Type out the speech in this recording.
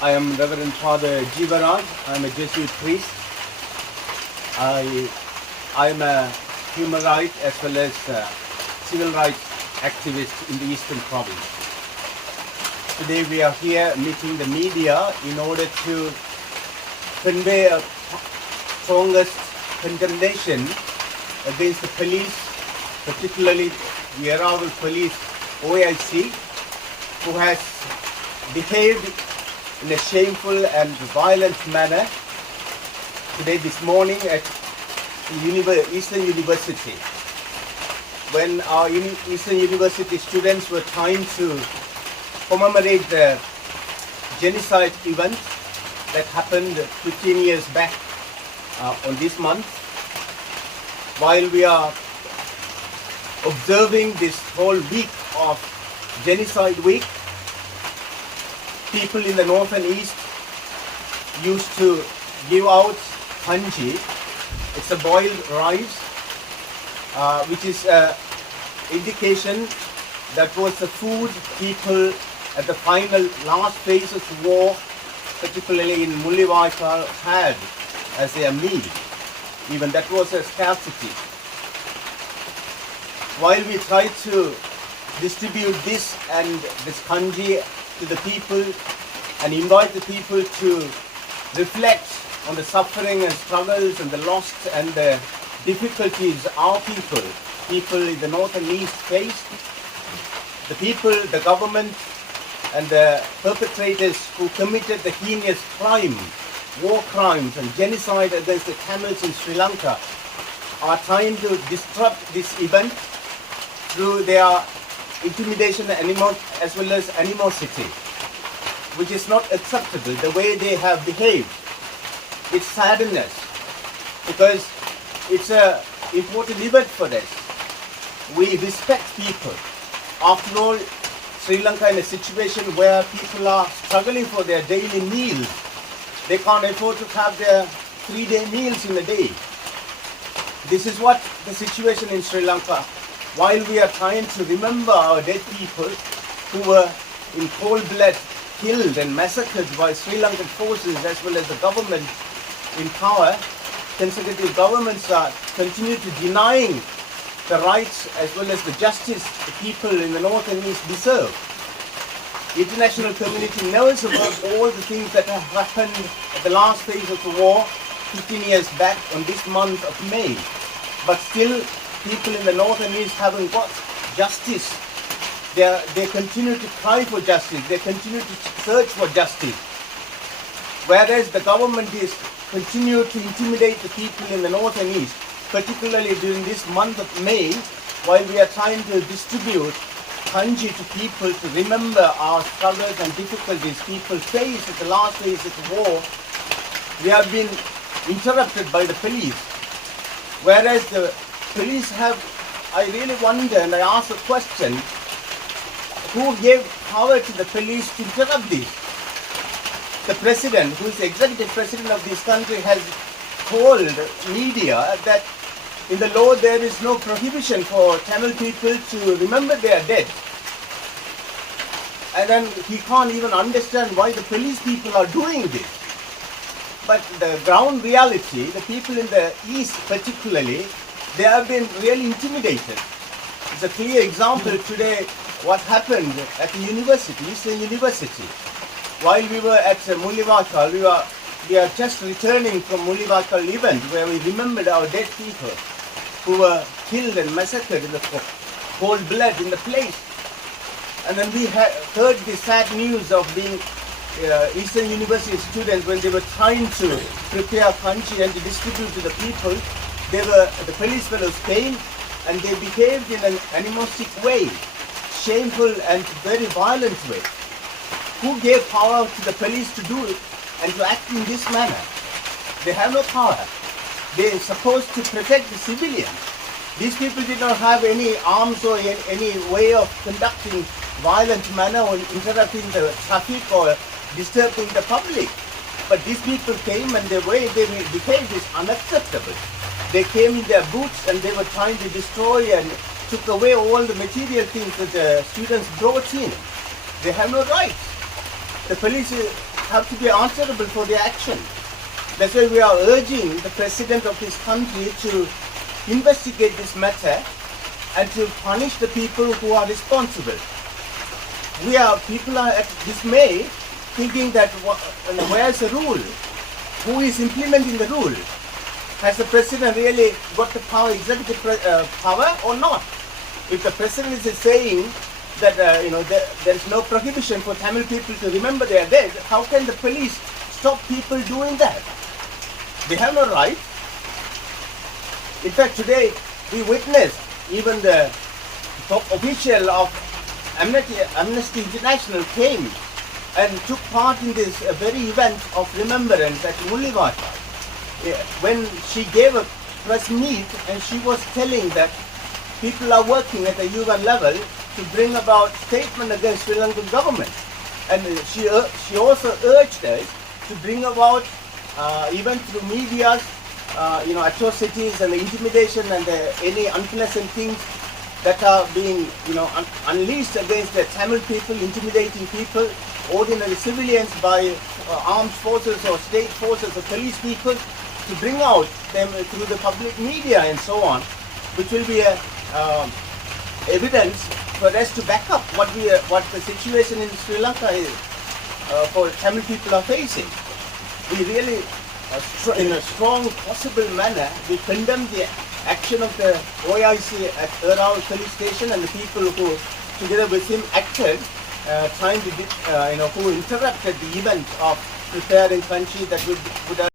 I am Reverend Father Jivaraj. I am a Jesuit priest. I am a human rights as well as civil rights activist in the Eastern Province. Today we are here meeting the media in order to convey a strongest condemnation against the police, particularly the Eraval Police OIC, who has behaved in a shameful and violent manner today, this morning at Eastern University, when our Eastern University students were trying to commemorate the genocide event that happened 15 years back on this month. While we are observing this whole week of Genocide Week, people in the north and east used to give out kanji. It's a boiled rice, which is an indication that was the food people at the final last phase of the war, particularly in Mullivaikkal, had as their meal. Even that was a scarcity. While we try to distribute this and this kanji to the people and invite the people to reflect on the suffering and struggles and the loss and the difficulties our people in the north and east faced, the people, the government and the perpetrators who committed the heinous crime, war crimes and genocide against the Tamils in Sri Lanka are trying to disrupt this event through their intimidation as well as animosity, which is not acceptable, the way they have behaved. It's sadness, because it's an important event for us. We respect people. After all, Sri Lanka in a situation where people are struggling for their daily meals. They can't afford to have their 3-day meals in a day. This is what the situation in Sri Lanka. While we are trying to remember our dead people who were in cold blood killed and massacred by Sri Lankan forces as well as the government in power, consecutive governments are continue to denying the rights as well as the justice the people in the north and east deserve. The international community knows about all the things that have happened at the last phase of the war 15 years back on this month of May. But still, people in the north and east haven't got justice. They continue to cry for justice. They continue to search for justice. Whereas the government is continue to intimidate the people in the north and east, particularly during this month of May, while we are trying to distribute kanji to people to remember our struggles and difficulties people faced at the last phase of the war, we have been interrupted by the police. Whereas the police have, I really wonder and I ask a question, who gave power to the police to interrupt this? The president, who is the executive president of this country, has told media that in the law there is no prohibition for Tamil people to remember their dead. And then he can't even understand why the police people are doing this. But the ground reality, the people in the east particularly, they have been really intimidated. It's a clear example today what happened at the university, Eastern University. While we were at Mullivaikkal, we are just returning from Mullivaikkal event where we remembered our dead people who were killed and massacred in the cold blood in the place. And then we heard the sad news of being Eastern University students when they were trying to prepare kanji and to distribute to the people. The police fellows came and they behaved in an animalistic way, shameful and very violent way. Who gave power to the police to do it and to act in this manner? They have no power. They are supposed to protect the civilians. These people did not have any arms or any way of conducting violent manner or interrupting the traffic or disturbing the public. But these people came and the way they behaved is unacceptable. They came in their boots and they were trying to destroy and took away all the material things that the students brought in. They have no rights. The police have to be answerable for their action. That's why we are urging the president of this country to investigate this matter and to punish the people who are responsible. People are at dismay, thinking that where's the rule? Who is implementing the rule? Has the president really got the power, executive power, or not? If the president is saying that there is no prohibition for Tamil people to remember their dead, how can the police stop people doing that? They have no right. In fact, today we witnessed even the top official of Amnesty International came and took part in this very event of remembrance at Mullivata. When she gave a press meet and she was telling that people are working at the UN level to bring about statement against Sri Lankan government, and she also urged us to bring about even through media's atrocities and the intimidation and any unpleasant things that are being unleashed against the Tamil people, intimidating people, ordinary civilians by armed forces or state forces or police people, to bring out them through the public media and so on, which will be evidence for us to back up what the situation in Sri Lanka is for Tamil people are facing. We really, in a strong possible manner, we condemn the action of the OIC at Erau police station and the people who, together with him, acted, who interrupted the event of preparing country that would